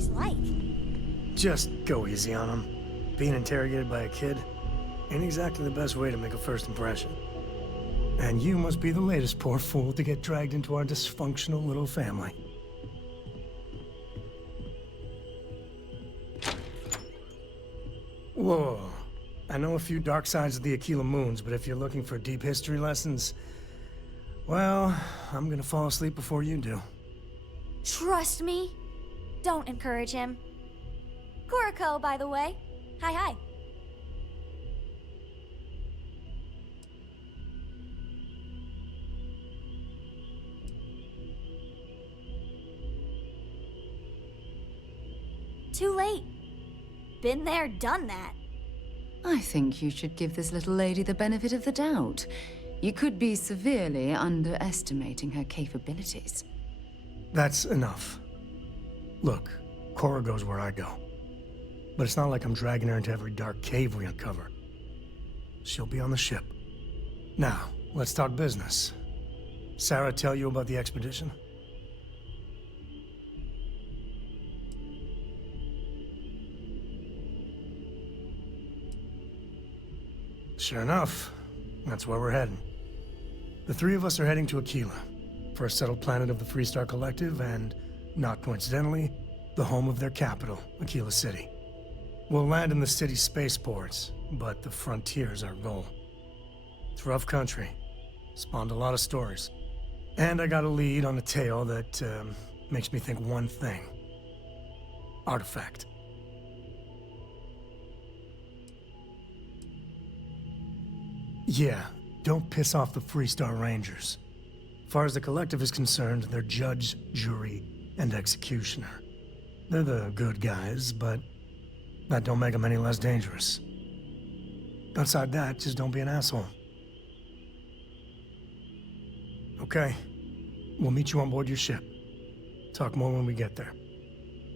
he's like. Just go easy on him. Being interrogated by a kid ain't exactly the best way to make a first impression. And you must be the latest poor fool to get dragged into our dysfunctional little family. Whoa. I know a few dark sides of the Aquila Moons, but if you're looking for deep history lessons, well, I'm gonna fall asleep before you do. Trust me. Don't encourage him. Kuriko, by the way. Hi, hi. Too late. Been there, done that. I think you should give this little lady the benefit of the doubt. You could be severely underestimating her capabilities. That's enough. Look, Cora goes where I go. But it's not like I'm dragging her into every dark cave we uncover. She'll be on the ship. Now, let's talk business. Sarah tell you about the expedition? Sure enough, that's where we're heading. The three of us are heading to Aquila, for a settled planet of the Freestar Collective and, not coincidentally, the home of their capital, Aquila City. We'll land in the city's spaceports, but the frontier's our goal. It's rough country. Spawned a lot of stories. And I got a lead on a tale that makes me think one thing. Artifact. Yeah, don't piss off the Freestar Rangers. As far as the Collective is concerned, they're judge, jury, and executioner. They're the good guys, but that don't make them any less dangerous. Outside that, just don't be an asshole. Okay, we'll meet you on board your ship. Talk more when we get there.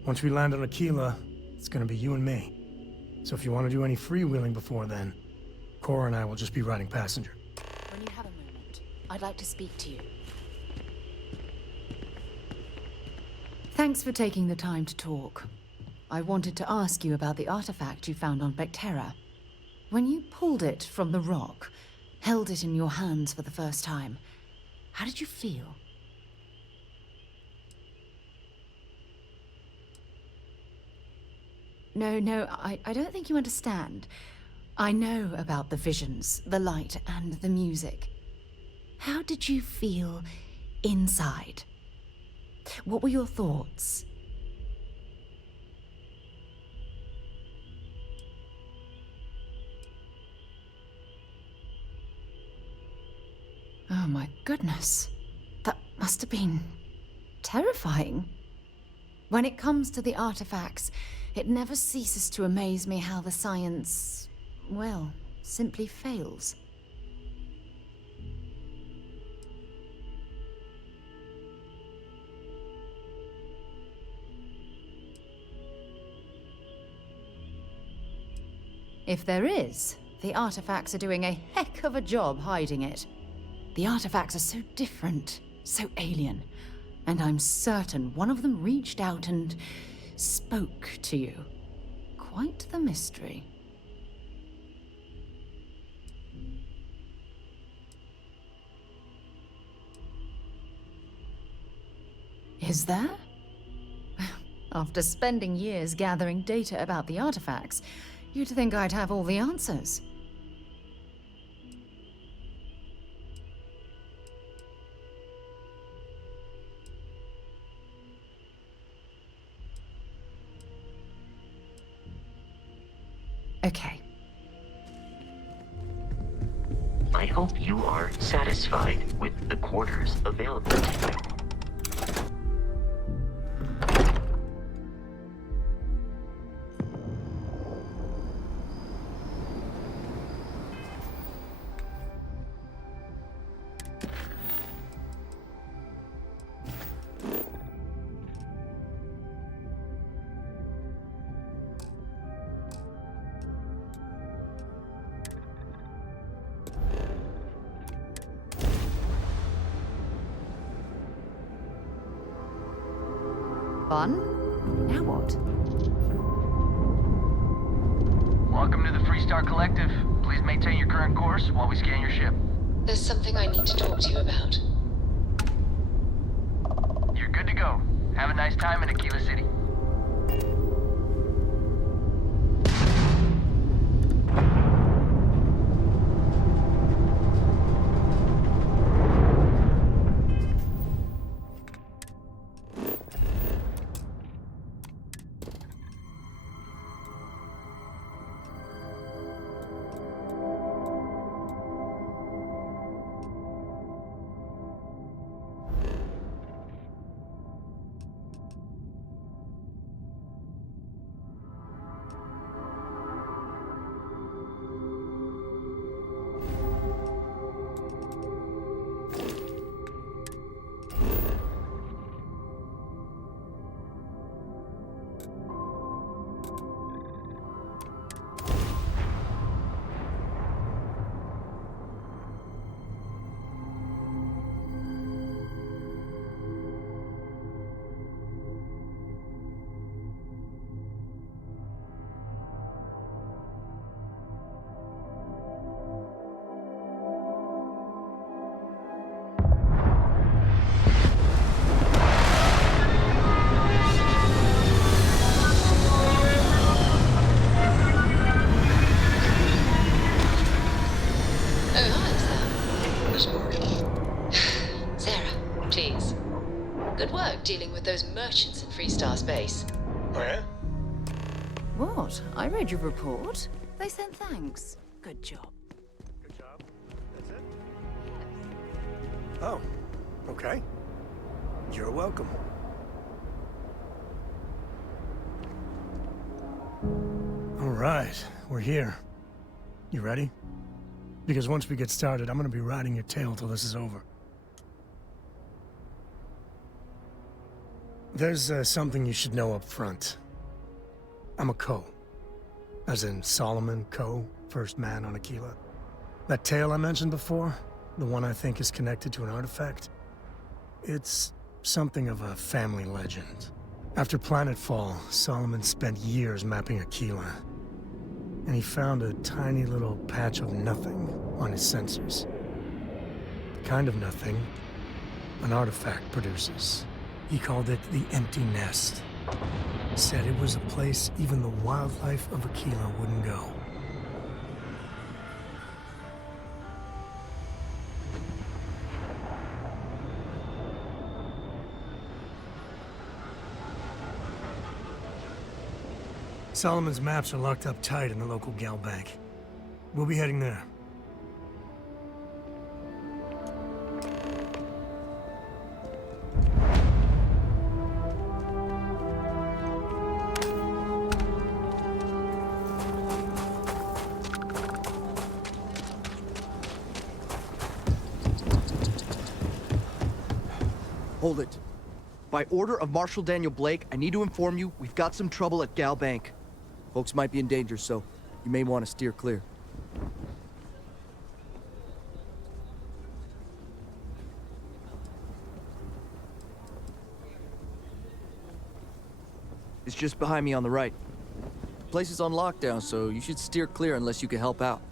Once we land on Aquila, it's gonna be you and me. So if you want to do any freewheeling before then, Cora and I will just be riding passenger. When you have a moment, I'd like to speak to you. Thanks for taking the time to talk. I wanted to ask you about the artifact you found on Bethesda. When you pulled it from the rock, held it in your hands for the first time, how did you feel? No, I don't think you understand. I know about the visions, the light, and the music. How did you feel inside? What were your thoughts? Oh my goodness. That must have been terrifying. When it comes to the artifacts, it never ceases to amaze me how the science, well, simply fails. If there is, the artifacts are doing a heck of a job hiding it. The artifacts are so different, so alien, and I'm certain one of them reached out and spoke to you. Quite the mystery. Is there? After spending years gathering data about the artifacts, you'd think I'd have all the answers. Okay. I hope you are satisfied with the quarters available to you. Fun? Now what? Welcome to the Freestar Collective. Please maintain your current course while we scan your ship. There's something I need to talk to you about. You're good to go. Have a nice time in Aquila City. Dealing with those merchants in Freestar space. Oh, yeah? What? I read your report. They sent thanks. Good job. Good job. That's it? Oh, okay. You're welcome. All right, we're here. You ready? Because once we get started, I'm gonna be riding your tail till this is over. There's something you should know up front. I'm a Coe. As in Solomon Coe, first man on Aquila. That tale I mentioned before, the one I think is connected to an artifact, it's something of a family legend. After planetfall, Solomon spent years mapping Aquila, and he found a tiny little patch of nothing on his sensors. The kind of nothing an artifact produces. He called it the Empty Nest. Said it was a place even the wildlife of Aquila wouldn't go. Solomon's maps are locked up tight in the local gal bank. We'll be heading there. Hold it. By order of Marshal Daniel Blake, I need to inform you we've got some trouble at Gal Bank. Folks might be in danger, so you may want to steer clear. It's just behind me on the right. The place is on lockdown, so you should steer clear unless you can help out.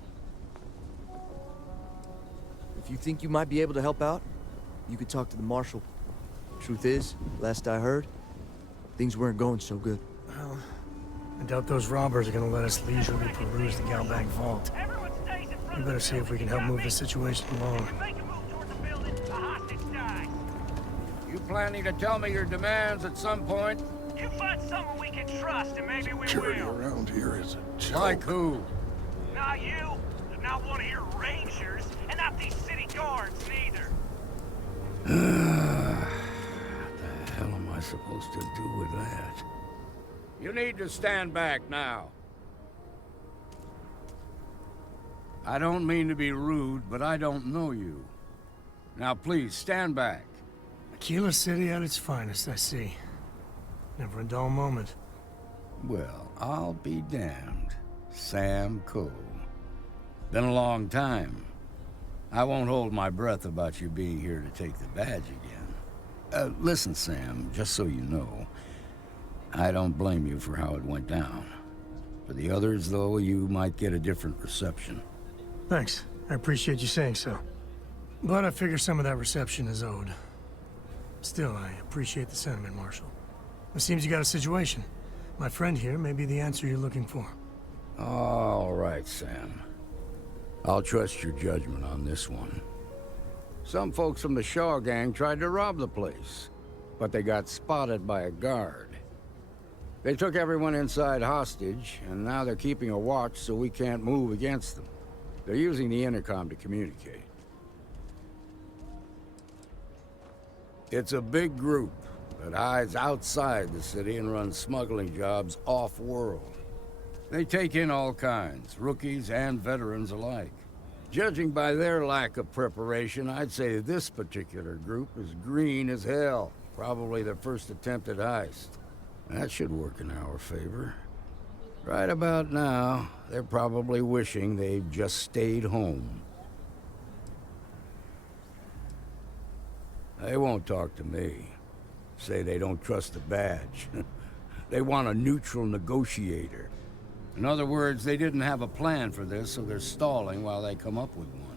If you think you might be able to help out, you could talk to the Marshal. Truth is, last I heard, things weren't going so good. Well, I doubt those robbers are gonna let us leisurely peruse the gal bank vault. We better see if we can help move this situation along. You planning to tell me your demands at some point? You find someone we can trust and maybe we Security will. around here is a joke. Like who? Not you, not one of your rangers, and not these city guards neither. What the hell am I supposed to do with that? You need to stand back now. I don't mean to be rude, but I don't know you. Now please, stand back. Aquila City at its finest, I see. Never a dull moment. Well, I'll be damned. Sam Coe. Been a long time. I won't hold my breath about you being here to take the badge again. Listen, Sam, just so you know, I don't blame you for how it went down. For the others, though, you might get a different reception. Thanks. I appreciate you saying so. But I figure some of that reception is owed. Still, I appreciate the sentiment, Marshal. It seems you got a situation. My friend here may be the answer you're looking for. All right, Sam. I'll trust your judgment on this one. Some folks from the Shaw gang tried to rob the place, but they got spotted by a guard. They took everyone inside hostage, and now they're keeping a watch so we can't move against them. They're using the intercom to communicate. It's a big group that hides outside the city and runs smuggling jobs off-world. They take in all kinds, rookies and veterans alike. Judging by their lack of preparation, I'd say this particular group is green as hell. Probably their first attempt at heist. That should work in our favor. Right about now, they're probably wishing they'd just stayed home. They won't talk to me. Say they don't trust the badge. They want a neutral negotiator. In other words, they didn't have a plan for this, so they're stalling while they come up with one.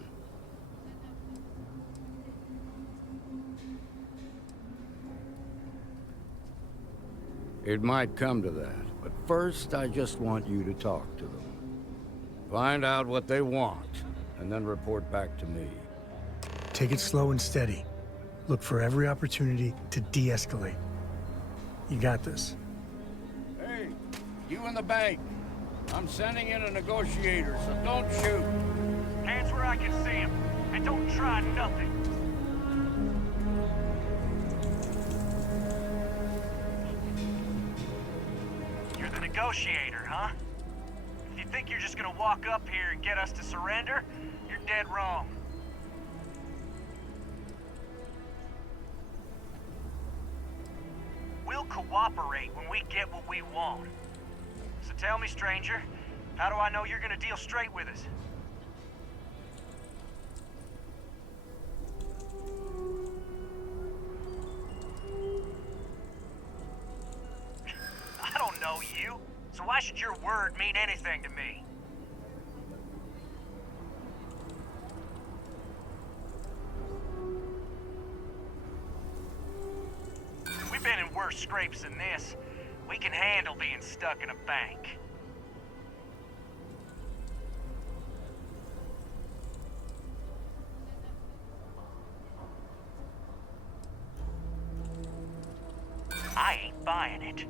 It might come to that, but first I just want you to talk to them. Find out what they want, and then report back to me. Take it slow and steady. Look for every opportunity to de-escalate. You got this. Hey, you in the bank. I'm sending in a negotiator, so don't shoot. Hands where I can see him, and don't try nothing. You're the negotiator, huh? If you think you're just gonna walk up here and get us to surrender, you're dead wrong. We'll cooperate when we get what we want. So tell me, stranger, how do I know you're gonna deal straight with us? I don't know you, so why should your word mean anything to me? We've been in worse scrapes than this. We can handle being stuck in a bank. I ain't buying it.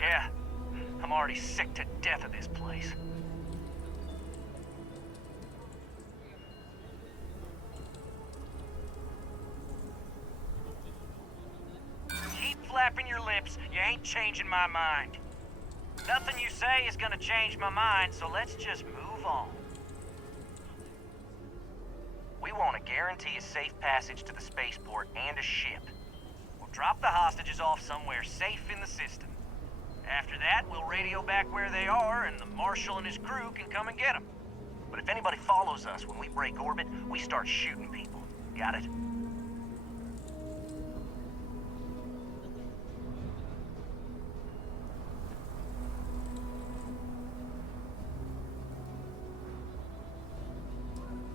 Yeah, I'm already sick to death of this place. Keep flapping your lips, you ain't changing my mind. Nothing you say is gonna change my mind, so let's just move on. We want to guarantee a safe passage to the spaceport and a ship. We'll drop the hostages off somewhere safe in the system. After that, we'll radio back where they are, and the Marshal and his crew can come and get them. But if anybody follows us when we break orbit, we start shooting people. Got it?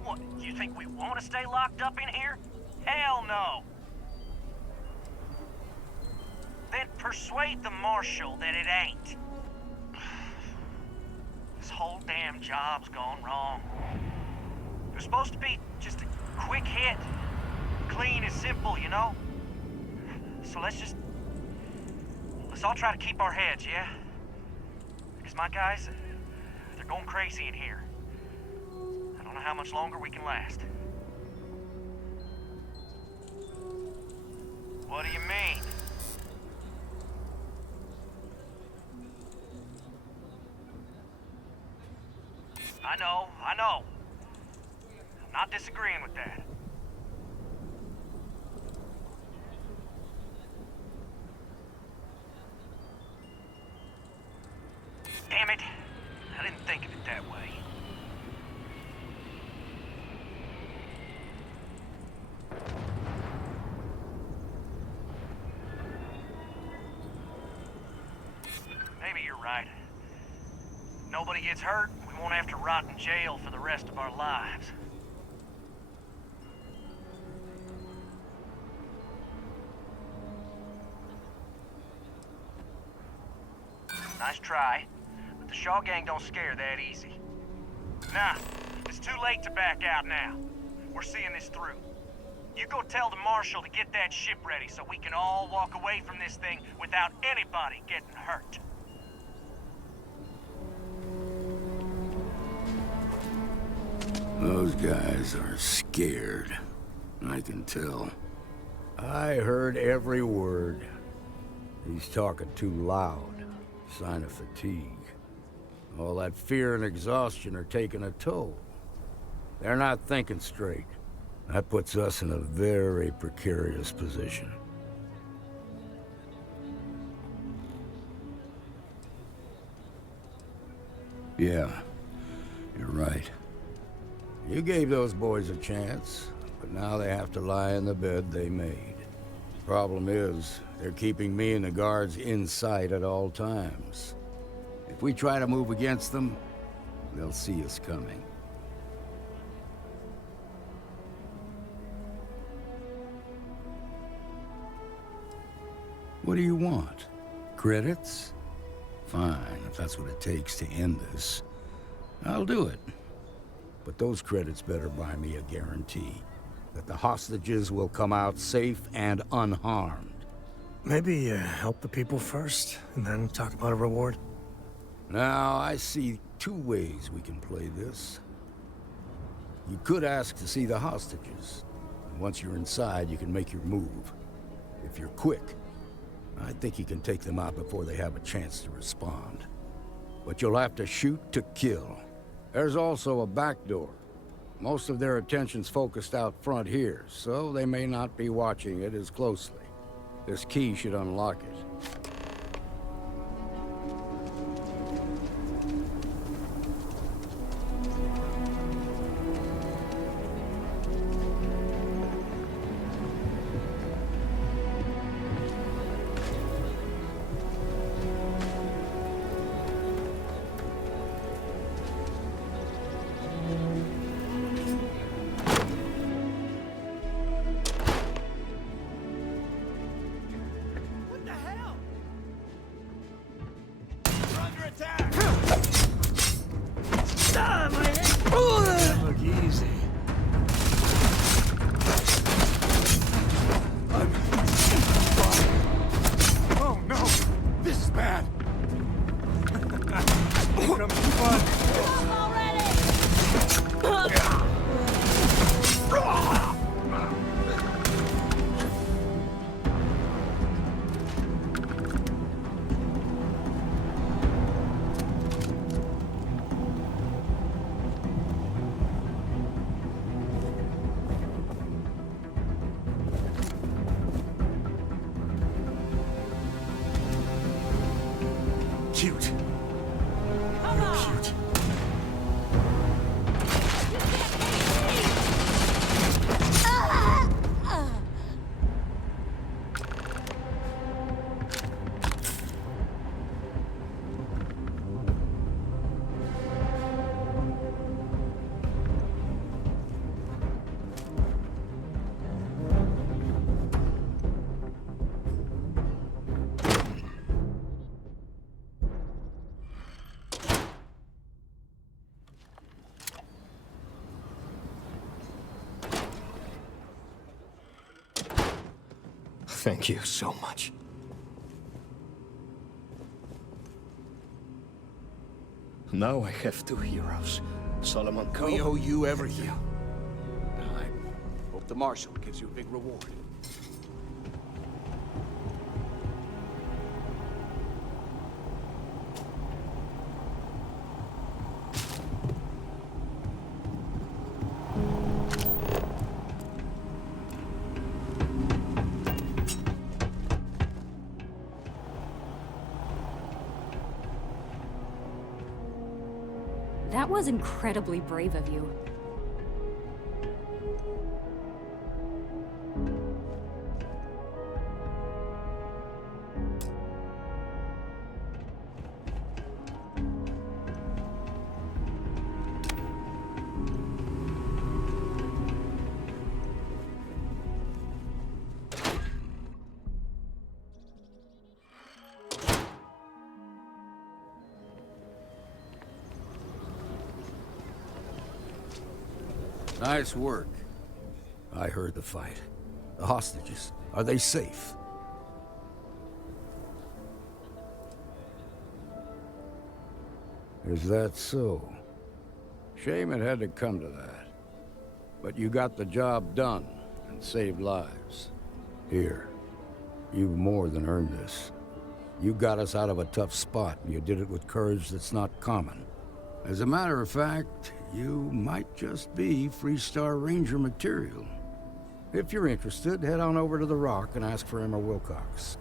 What, you think we want to stay locked up in here? Hell no! Then persuade the Marshal that it ain't. This whole damn job's gone wrong. It was supposed to be just a quick hit. Clean and simple, you know? So let's all try to keep our heads, yeah? Because my guys, they're going crazy in here. I don't know how much longer we can last. What do you mean? I know. I'm not disagreeing with that. Damn it. I didn't think of it that way. right? Nobody gets hurt, we won't have to rot in jail for the rest of our lives. Nice try, but the Shaw gang don't scare that easy. Nah, it's too late to back out now. We're seeing this through. You go tell the Marshal to get that ship ready so we can all walk away from this thing without anybody getting hurt. Those guys are scared. I can tell. I heard every word. He's talking too loud. Sign of fatigue. All that fear and exhaustion are taking a toll. They're not thinking straight. That puts us in a very precarious position. Yeah, you're right. You gave those boys a chance, but now they have to lie in the bed they made. Problem is, they're keeping me and the guards in sight at all times. If we try to move against them, they'll see us coming. What do you want? Credits? Fine, if that's what it takes to end this. I'll do it. But those credits better buy me a guarantee that the hostages will come out safe and unharmed. Maybe help the people first, and then talk about a reward? Now, I see two ways we can play this. You could ask to see the hostages. Once you're inside, you can make your move. If you're quick, I think you can take them out before they have a chance to respond. But you'll have to shoot to kill. There's also a back door. Most of their attention's focused out front here, so they may not be watching it as closely. This key should unlock it. Look easy. Oh no! This is bad! Here comes the fun! Cute. You're cute. Thank you so much. Now I have two heroes. Solomon Coe. We owe you everything. I hope the Marshal gives you a big reward. That was incredibly brave of you. Nice work. I heard the fight. The hostages, are they safe? Is that so? Shame it had to come to that. But you got the job done and saved lives. Here, you've more than earned this. You got us out of a tough spot, and you did it with courage that's not common. As a matter of fact, you might just be Freestar Ranger material. If you're interested, head on over to the Rock and ask for Emma Wilcox.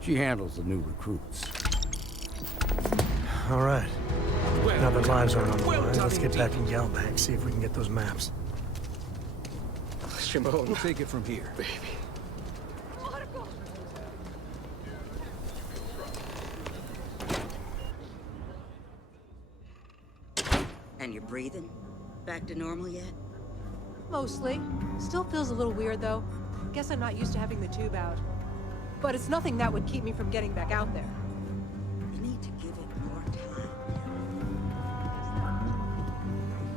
She handles the new recruits. All right. Now that lives aren't on the line, let's get back in Galbank, see if we can get those maps. Shimon, we'll take it from here. Baby. And you're breathing? Back to normal yet? Mostly. Still feels a little weird, though. Guess I'm not used to having the tube out. But it's nothing that would keep me from getting back out there. You need to give it more time.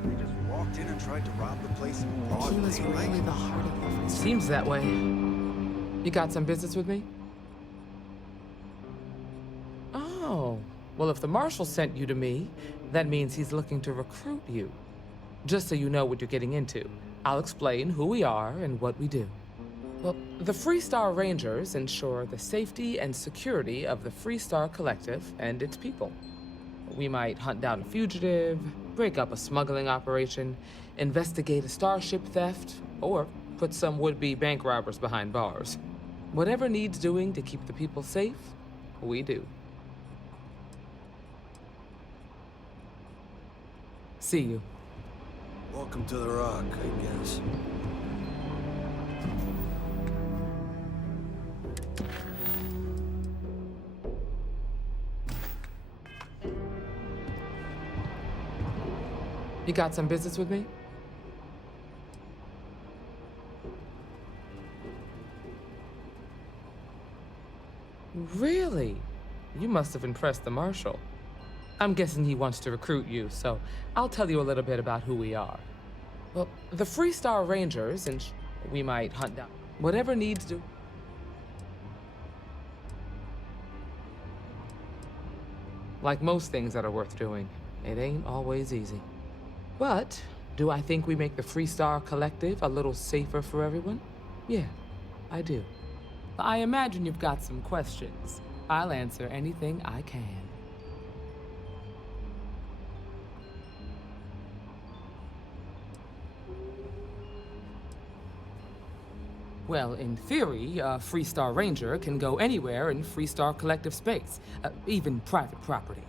They just walked in and tried to rob the place in broad He was day, really right? the heart of everything. Seems that way. You got some business with me? Oh. Well, if the Marshal sent you to me, that means he's looking to recruit you. Just so you know what you're getting into, I'll explain who we are and what we do. Well, the Freestar Rangers ensure the safety and security of the Freestar Collective and its people. We might hunt down a fugitive, break up a smuggling operation, investigate a starship theft, or put some would-be bank robbers behind bars. Whatever needs doing to keep the people safe, we do. See you. Welcome to the Rock, I guess. You got some business with me? Really? You must have impressed the Marshal. I'm guessing he wants to recruit you, so I'll tell you a little bit about who we are. Well, the Freestar Rangers, and we might hunt down whatever needs do. Like most things that are worth doing, it ain't always easy. But do I think we make the Freestar Collective a little safer for everyone? Yeah, I do. I imagine you've got some questions. I'll answer anything I can. Well, in theory, a Freestar Ranger can go anywhere in Freestar Collective space, even private property.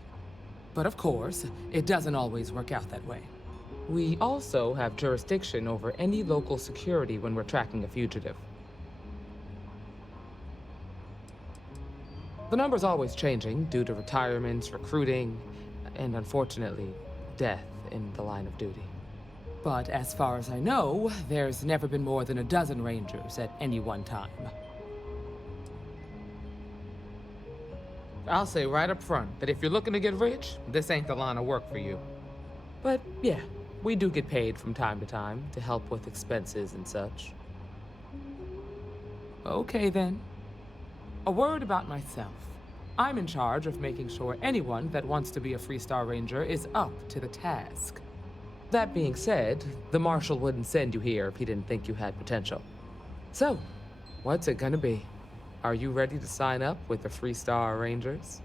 But of course, it doesn't always work out that way. We also have jurisdiction over any local security when we're tracking a fugitive. The number's always changing due to retirements, recruiting, and unfortunately, death in the line of duty. But as far as I know, there's never been more than a dozen Rangers at any one time. I'll say right up front that if you're looking to get rich, this ain't the line of work for you. But yeah, we do get paid from time to time to help with expenses and such. Okay then. A word about myself. I'm in charge of making sure anyone that wants to be a Freestar Ranger is up to the task. That being said, the Marshal wouldn't send you here if he didn't think you had potential. So, what's it gonna be? Are you ready to sign up with the Freestar Rangers?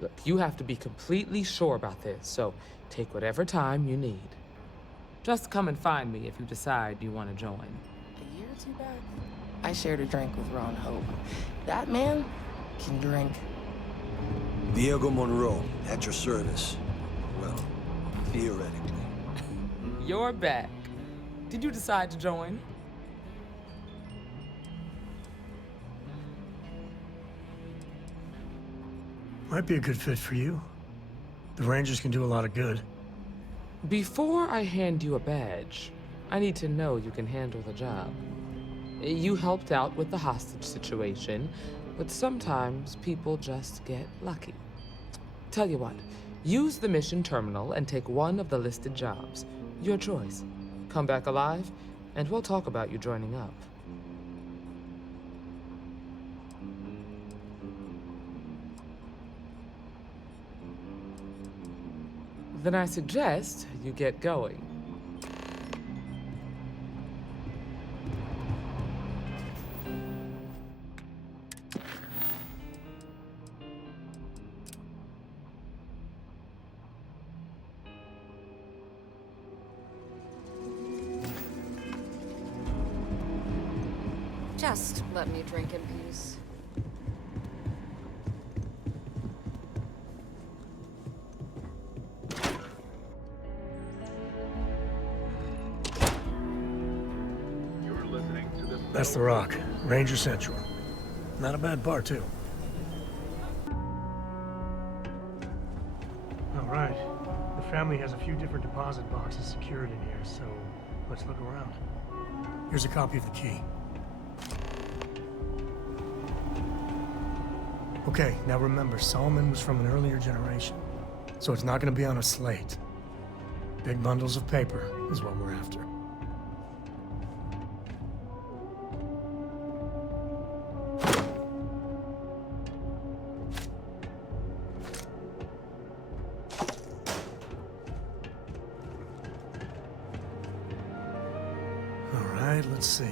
Look, you have to be completely sure about this, so take whatever time you need. Just come and find me if you decide you want to join. A year or two back, I shared a drink with Ron Hope. That man can drink. Diego Monroe, at your service. Well, theoretically. You're back. Did you decide to join? Might be a good fit for you. The Rangers can do a lot of good. Before I hand you a badge, I need to know you can handle the job. You helped out with the hostage situation, but sometimes people just get lucky. Tell you what, use the mission terminal and take one of the listed jobs. Your choice. Come back alive, and we'll talk about you joining up. Then I suggest you get going. Just let me drink in peace. That's the Rock, Ranger Central. Not a bad bar, too. All right. The family has a few different deposit boxes secured in here, so let's look around. Here's a copy of the key. Okay, now remember, Solomon was from an earlier generation, so it's not going to be on a slate. Big bundles of paper is what we're after. All right, let's see.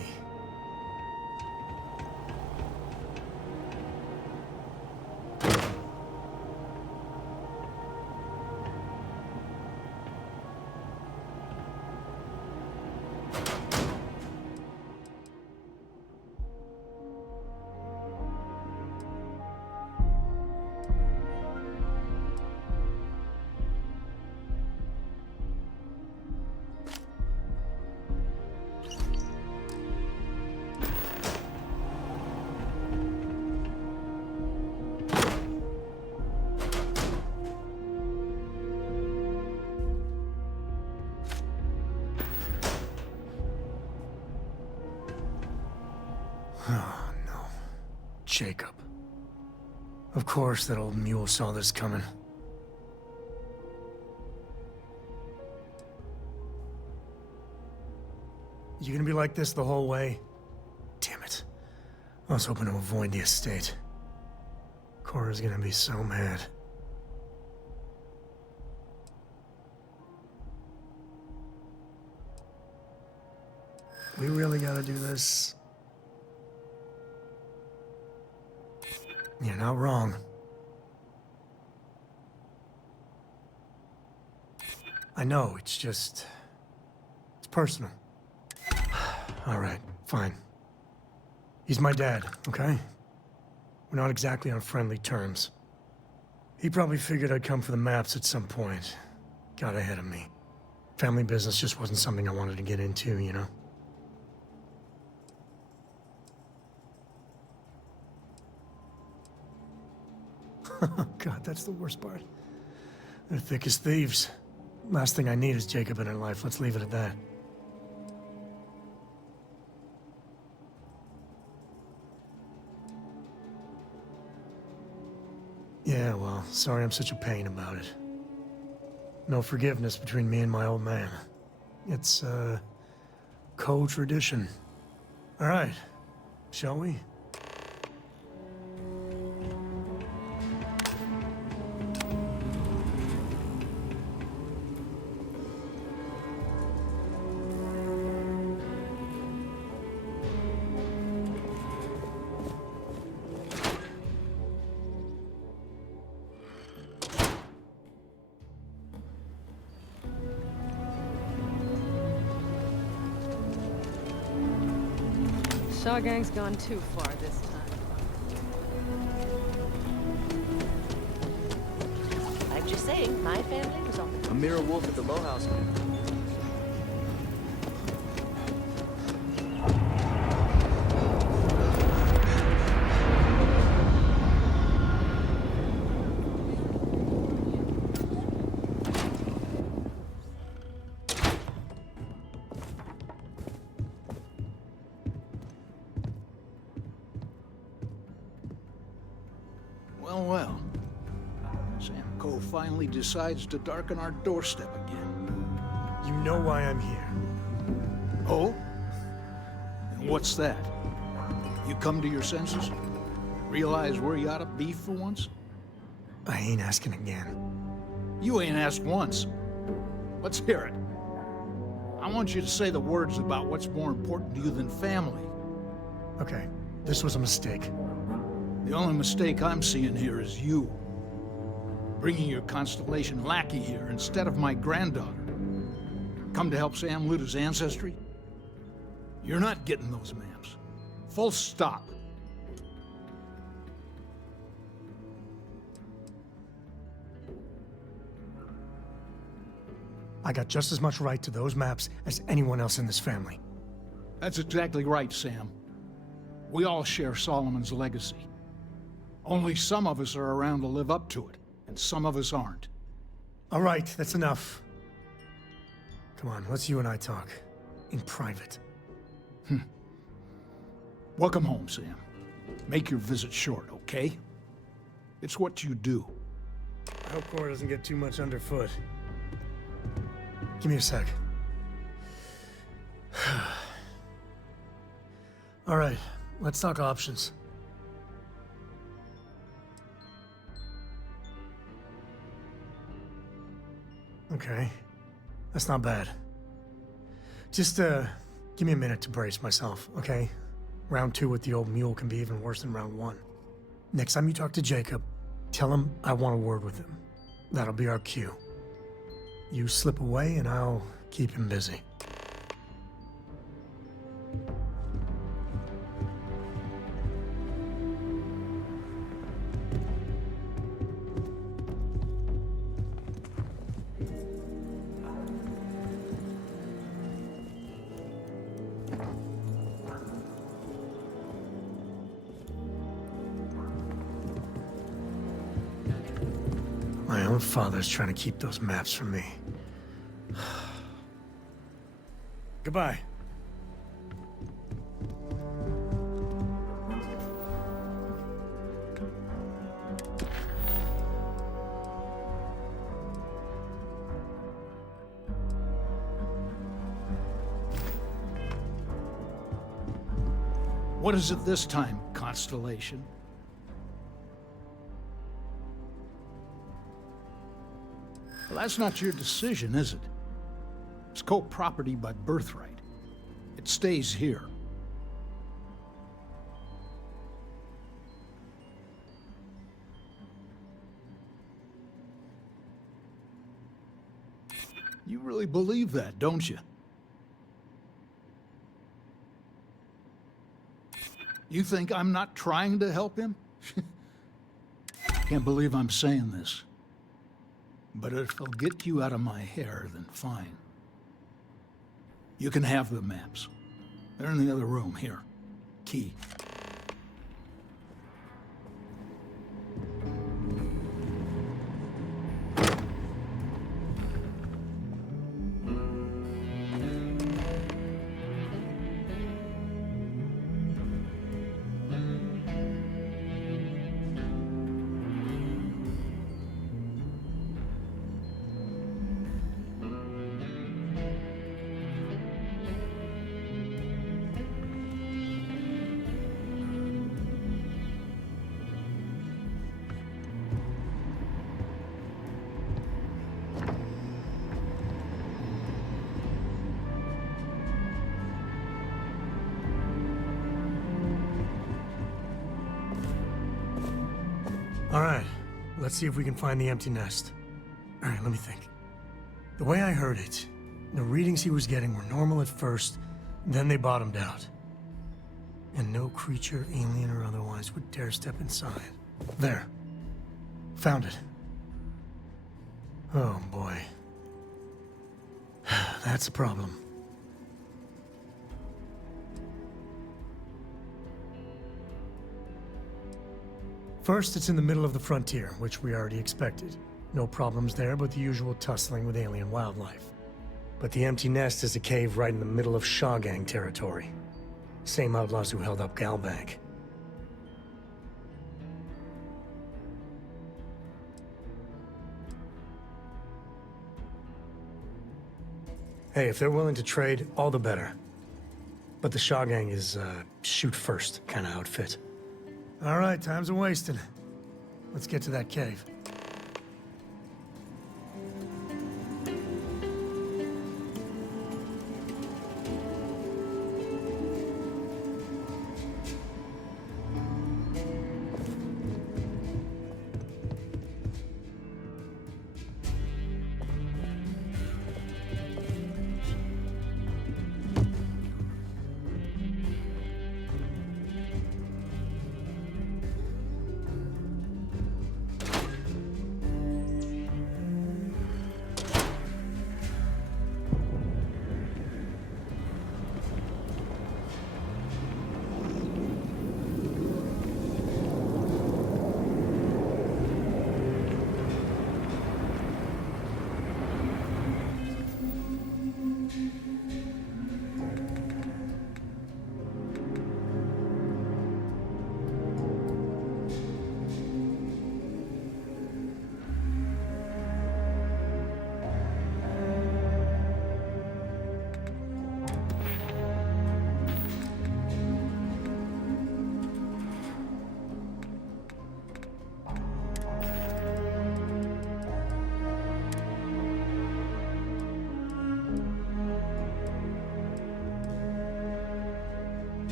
Oh, no. Jacob. Of course that old mule saw this coming. You gonna be like this the whole way? Damn it. I was hoping to avoid the estate. Cora's gonna be so mad. We really gotta do this? You're not wrong. I know, it's just... it's personal. All right, fine. He's my dad, okay? We're not exactly on friendly terms. He probably figured I'd come for the maps at some point. Got ahead of me. Family business just wasn't something I wanted to get into, you know? Oh, God, that's the worst part. They're thick as thieves. Last thing I need is Jacob in her life. Let's leave it at that. Yeah, well, sorry I'm such a pain about it. No forgiveness between me and my old man. It's, co-tradition. All right, shall we? Shaw Gang's gone too far this time. Like you're saying, my family was on the... A mirror wolf at the Low House. Well, well. Sam Coe finally decides to darken our doorstep again. You know why I'm here. Oh? And what's that? You come to your senses? Realize where you ought to be for once? I ain't asking again. You ain't asked once. Let's hear it. I want you to say the words about what's more important to you than family. Okay, this was a mistake. The only mistake I'm seeing here is you. Bringing your Constellation lackey here instead of my granddaughter. Come to help Sam loot his ancestry? You're not getting those maps. Full stop. I got just as much right to those maps as anyone else in this family. That's exactly right, Sam. We all share Solomon's legacy. Only some of us are around to live up to it, and some of us aren't. All right, that's enough. Come on, let's you and I talk. In private. Welcome home, Sam. Make your visit short, okay? It's what you do. I hope Cora doesn't get too much underfoot. Give me a sec. All right, let's talk options. Okay, that's not bad. Just, give me a minute to brace myself, okay? Round 2 with the old mule can be even worse than round 1. Next time you talk to Jacob, tell him I want a word with him. That'll be our cue. You slip away and I'll keep him busy. My own father's trying to keep those maps from me. Goodbye. What is it this time, Constellation? Well, that's not your decision, is it? It's co-property by birthright. It stays here. You really believe that, don't you? You think I'm not trying to help him? Can't believe I'm saying this. But if it'll get you out of my hair, then fine. You can have the maps. They're in the other room, here. Key. All right, let's see if we can find the empty nest. All right, let me think. The way I heard it, the readings he was getting were normal at first, then they bottomed out. And no creature, alien or otherwise, would dare step inside. There. Found it. Oh, boy. That's a problem. First, it's in the middle of the frontier, which we already expected. No problems there, but the usual tussling with alien wildlife. But the empty nest is a cave right in the middle of Shawgang territory. Same outlaws who held up Galbank. Hey, if they're willing to trade, all the better. But the Shaw Gang is, shoot first kind of outfit. All right, time's a-wasting. Let's get to that cave.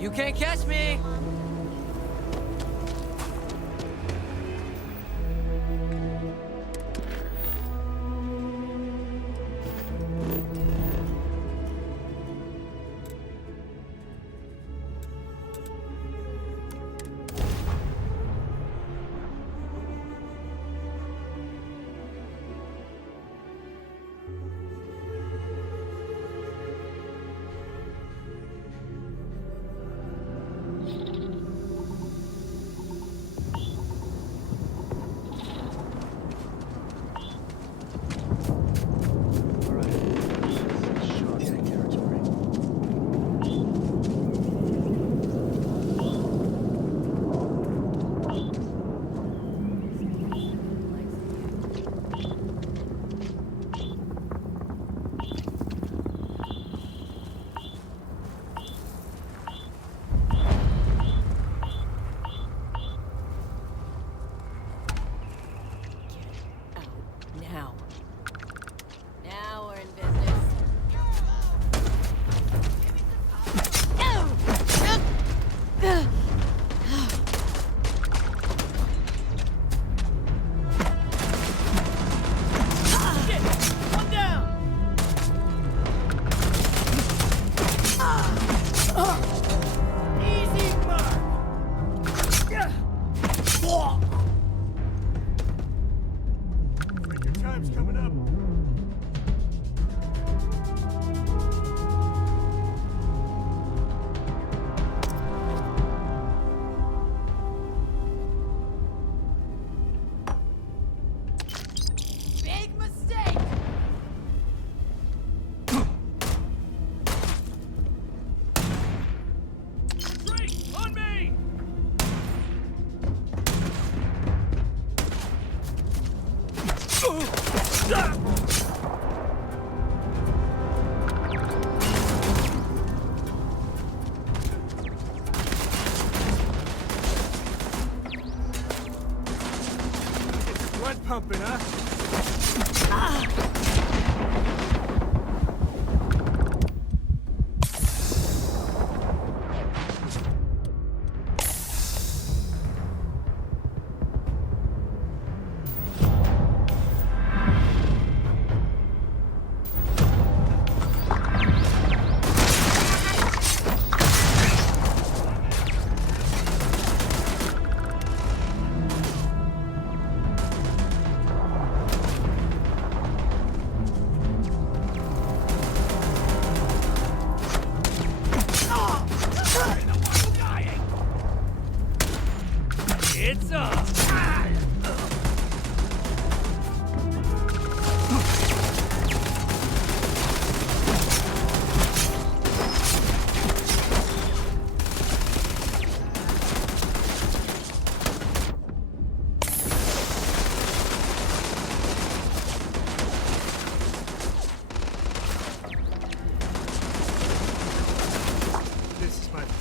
You can't catch me! Now we're in business. One down! Easy mark! Your time's coming up. Big mistake! Drake, on me! Blood pumping, huh?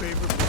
favorite.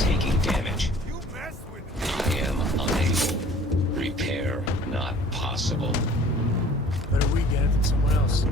Taking damage. I am unable. Repair not possible. Better we get it than someone else.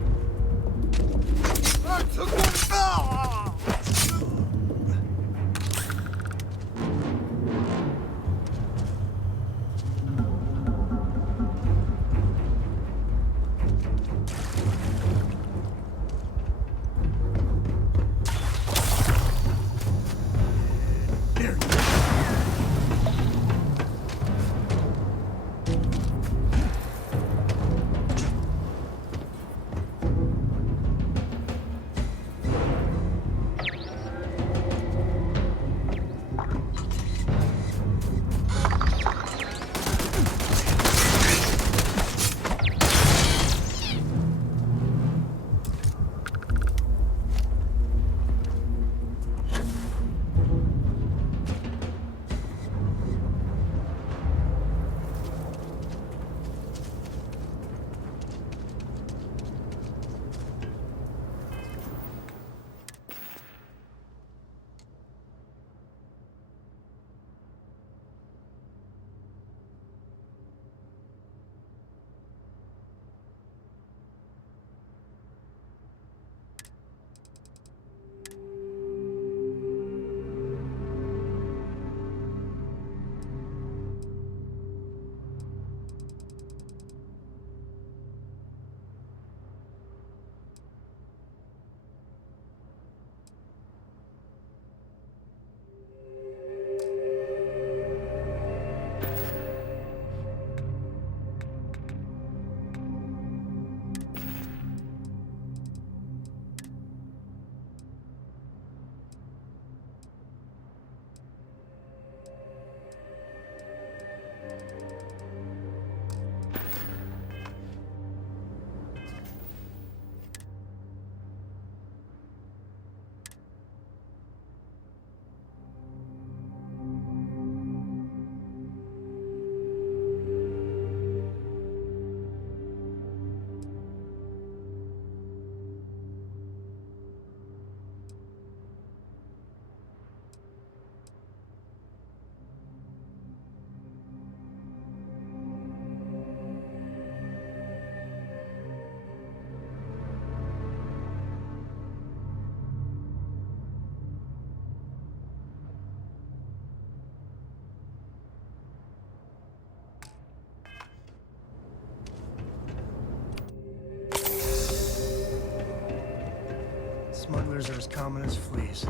Smugglers are as common as fleas.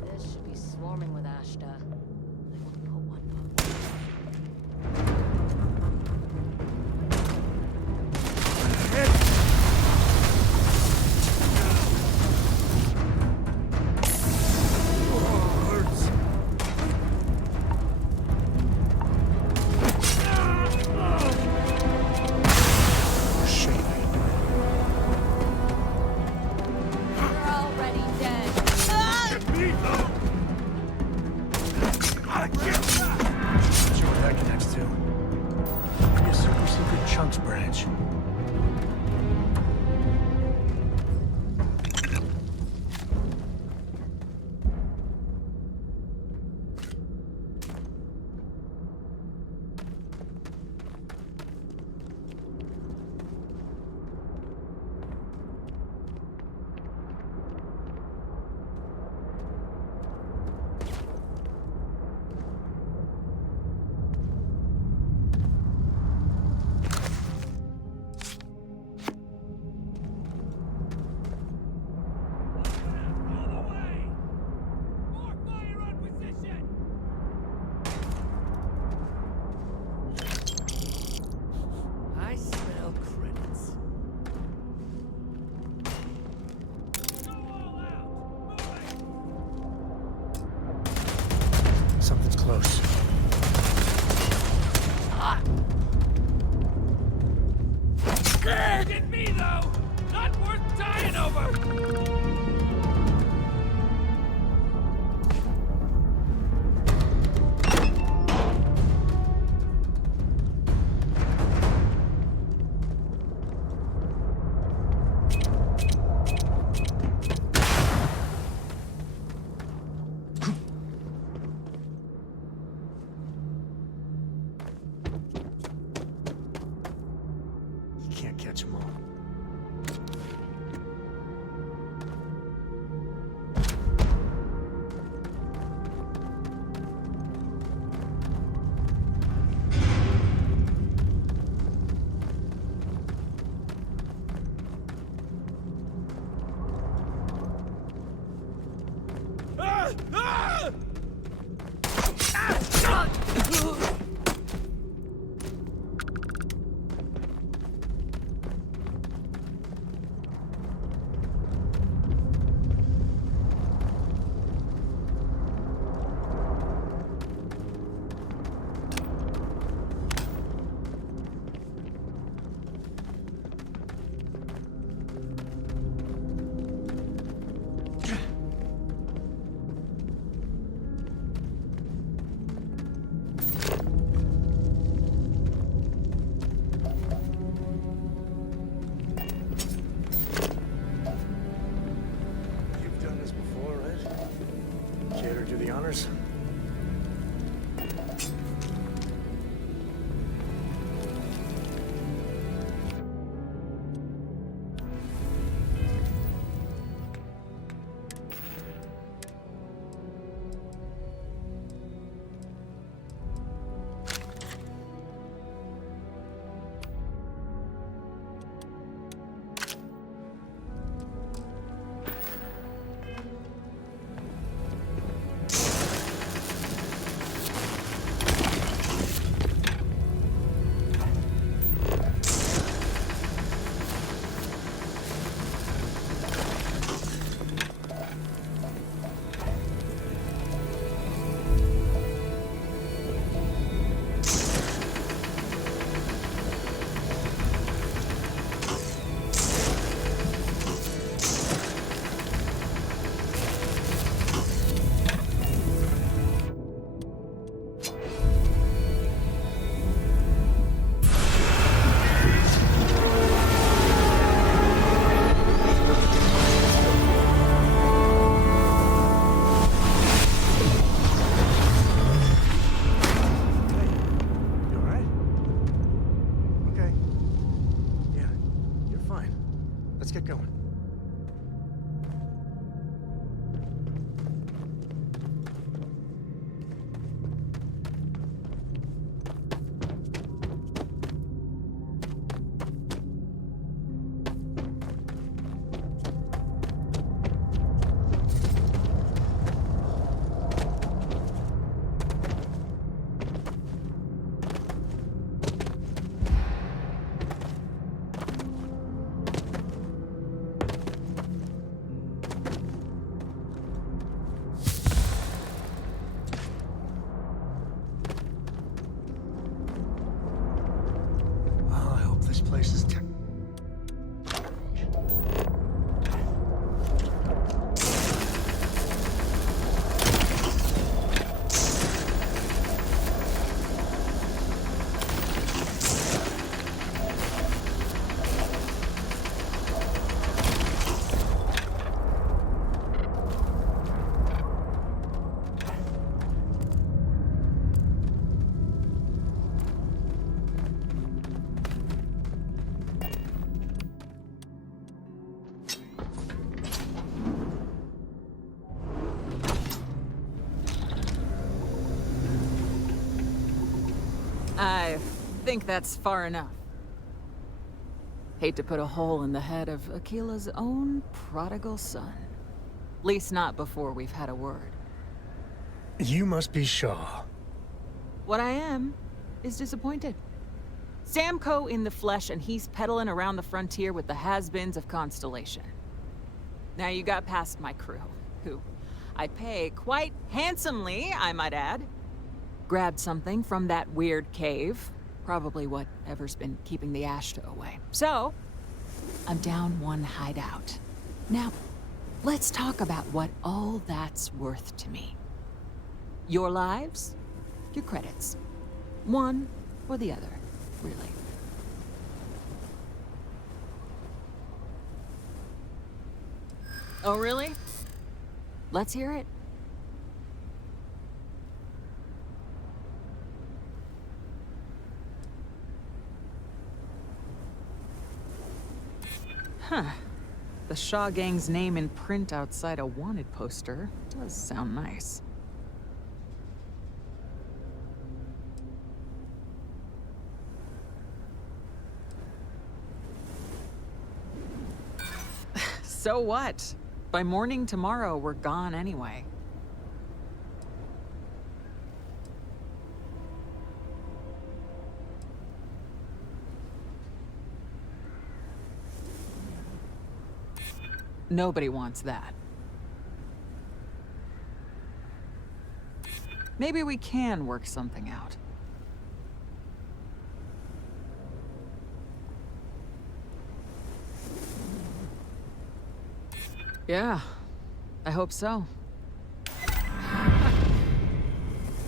This should be swarming with Ashta. Chunks branch. Target me, though! Not worth dying over! You can't catch them all. You've done this before, right? Care to do the honors? You alright? Okay. Yeah, you're fine. Let's get going. Well, I hope this place is I think that's far enough. Hate to put a hole in the head of Akila's own prodigal son. Least not before we've had a word. You must be Shaw. What I am is disappointed. Samco in the flesh, and he's peddling around the frontier with the has-beens of Constellation. Now you got past my crew, who I pay quite handsomely, I might add. Grabbed something from that weird cave. Probably whatever's been keeping the Ashta away. So, I'm down one hideout. Now, let's talk about what all that's worth to me. Your lives, your credits. One or the other, really. Oh, really? Let's hear it. Huh. The Shaw Gang's name in print outside a wanted poster does sound nice. So what? By morning tomorrow, we're gone anyway. Nobody wants that. Maybe we can work something out. Yeah, I hope so.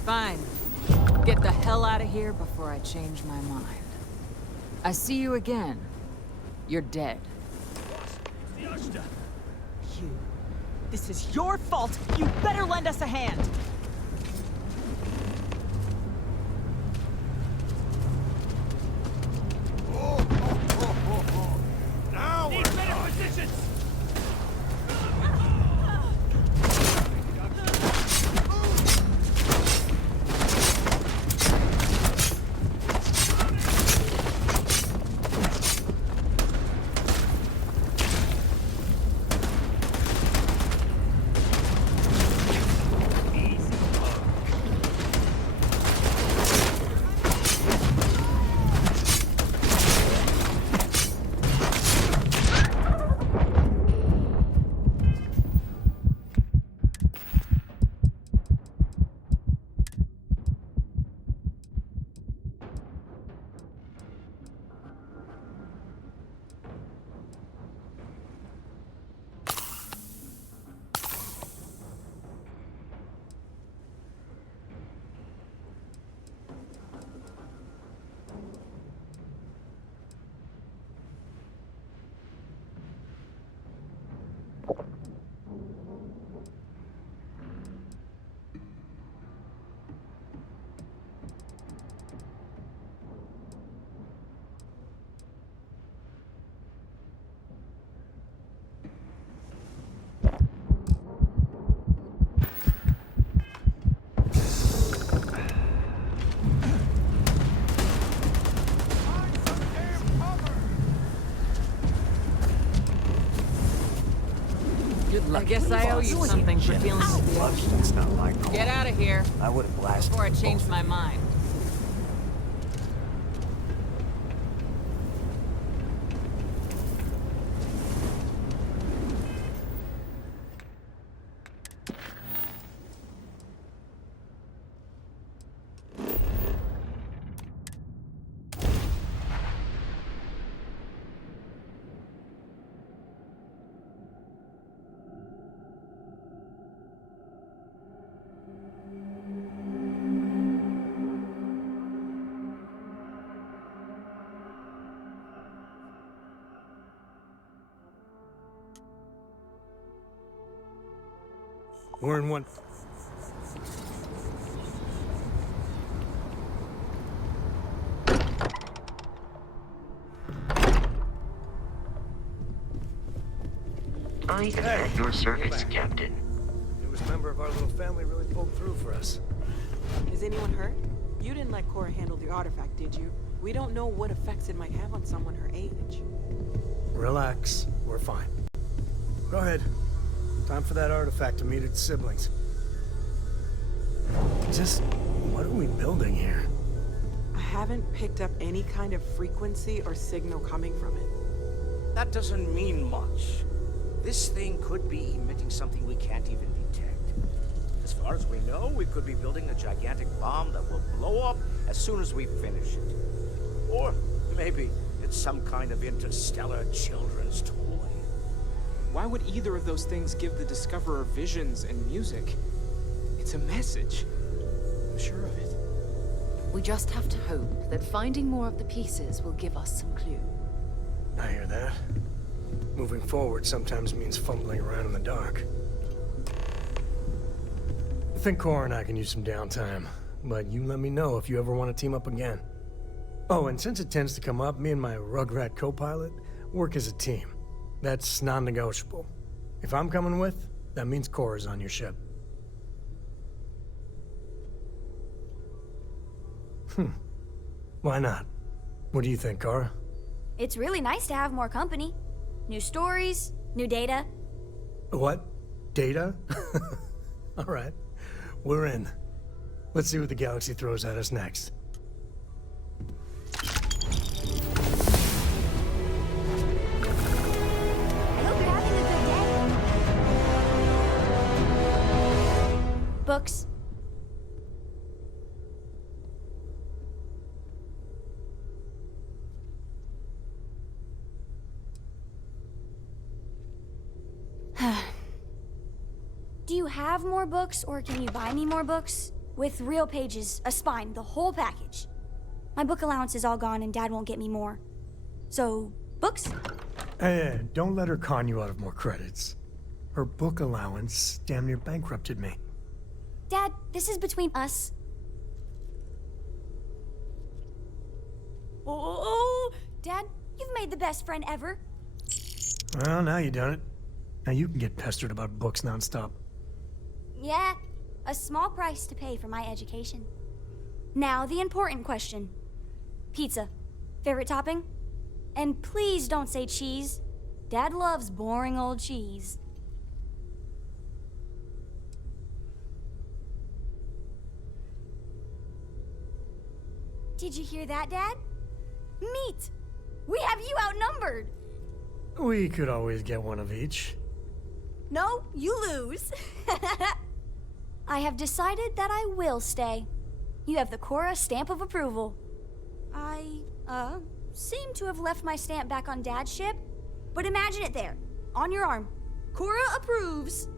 Fine. Get the hell out of here before I change my mind. I see you again. You're dead. You. This is your fault. You better lend us a hand. Now we're better positions. I guess I owe you something for feeling That's not my call. Get out of here. I would have blasted Before I you change both. my mind. We're in one. I am at your service, Captain. Newest member of our little family really pulled through for us. Is anyone hurt? You didn't let Cora handle the artifact, did you? We don't know what effects it might have on someone her age. Relax. We're fine. Go ahead. Time for that artifact to meet its siblings. Just what are we building here? I haven't picked up any kind of frequency or signal coming from it. That doesn't mean much. This thing could be emitting something we can't even detect. As far as we know, we could be building a gigantic bomb that will blow up as soon as we finish it. Or maybe it's some kind of interstellar children's toy. Why would either of those things give the Discoverer visions and music? It's a message. I'm sure of it. We just have to hope that finding more of the pieces will give us some clue. I hear that. Moving forward sometimes means fumbling around in the dark. I think Cora and I can use some downtime, but you let me know if you ever want to team up again. Oh, and since it tends to come up, me and my Rugrat co-pilot work as a team. That's non-negotiable. If I'm coming with, that means Cora's on your ship. Why not? What do you think, Cora? It's really nice to have more company. New stories, new data. What? Data? All right. We're in. Let's see what the galaxy throws at us next. Books. Do you have more books, or can you buy me more books? With real pages, a spine, the whole package. My book allowance is all gone and Dad won't get me more. So, books? Hey, don't let her con you out of more credits. Her book allowance damn near bankrupted me. Dad, this is between us. Oh, Dad, you've made the best friend ever. Well, now you done it. Now you can get pestered about books nonstop. Yeah, a small price to pay for my education. Now the important question. Pizza. Favorite topping? And please don't say cheese. Dad loves boring old cheese. Did you hear that, Dad? Meat! We have you outnumbered! We could always get one of each. No, you lose. I have decided that I will stay. You have the Cora stamp of approval. I, seem to have left my stamp back on Dad's ship, but imagine it there, on your arm. Cora approves.